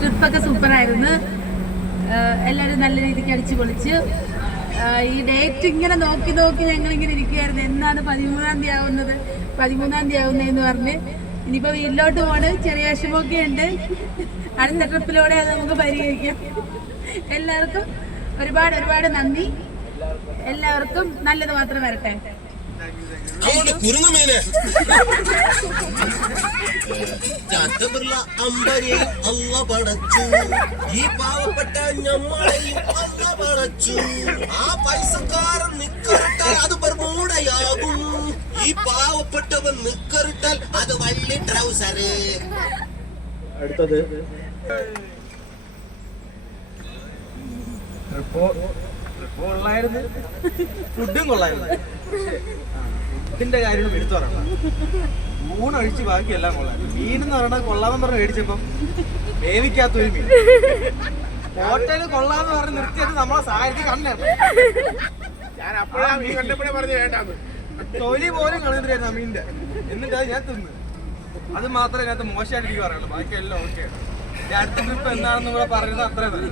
ട്രിപ്പൊക്കെ സൂപ്പറായിരുന്നു. എല്ലാവരും നല്ല രീതിക്ക് അടിച്ചു പൊളിച്ച്. ഈ ഡേറ്റ് ഇങ്ങനെ നോക്കി ഞങ്ങളിങ്ങനെ ഇരിക്കുകയായിരുന്നു, എന്നാണ് 13-ാം തീയതി ആവുന്നത്, 13-ാം തീയതി ആവുന്നതെന്ന് പറഞ്ഞ്. ഇനിയിപ്പോൾ വീട്ടിലോട്ട് പോണ്, ചെറിയ വിഷമമൊക്കെ ഉണ്ട്. അടുത്ത ട്രിപ്പിലൂടെ അത് നമുക്ക് പരിഹരിക്കാം. എല്ലാവർക്കും ഒരുപാട് നന്ദി. എല്ലാവർക്കും നല്ലത് മാത്രം വരട്ടെ. അല്ല പടച്ചു, ഈ പാവപ്പെട്ട ഞമ്മളെയും അല്ല പടച്ചു. ആ പൈസക്കാരൻ നിക്കറിട്ടാൽ അത് ബർമൂഡയാകും, ഈ പാവപ്പെട്ടവൻ നിക്കറിട്ടാൽ അത് വള്ളി ട്രൗസറ്. അടുത്തത് കൊള്ളായിരുന്നു, ഫുഡും കൊള്ളായിരുന്നു. ഫുഡിന്റെ കാര്യം എടുത്തു പറയണം, ഊണൊഴിച്ച് ബാക്കിയെല്ലാം കൊള്ളായിരുന്നു. മീനെന്ന് പറയണത് കൊള്ളാമെന്ന് പറഞ്ഞ് മേടിച്ചപ്പം വേവിക്കാത്തൊരു മീൻ. ഹോട്ടല് കൊള്ളാന്ന് പറഞ്ഞ് നിർത്തിയത് നമ്മളെ സാഹചര്യം കണ്ടാണ്. ഞാൻ അപ്പോഴാ മീൻ കണ്ടപ്പോഴേ പറഞ്ഞു വേണ്ടാന്ന്. തൊലി പോലും കളഞ്ഞിട്ടായിരുന്നു ആ മീനിന്റെ. എന്നിട്ട് അത് ഞാൻ തിന്ന്. അത് മാത്രമേ ഇതിനകത്ത് മോശമായിട്ട് എനിക്ക് പറയുള്ളൂ, ബാക്കിയെല്ലാം ഓക്കെ. അടുത്ത ട്രിപ്പ് എന്താണെന്ന് കൂടെ പറയുന്നത് അത്രേ തന്നെ.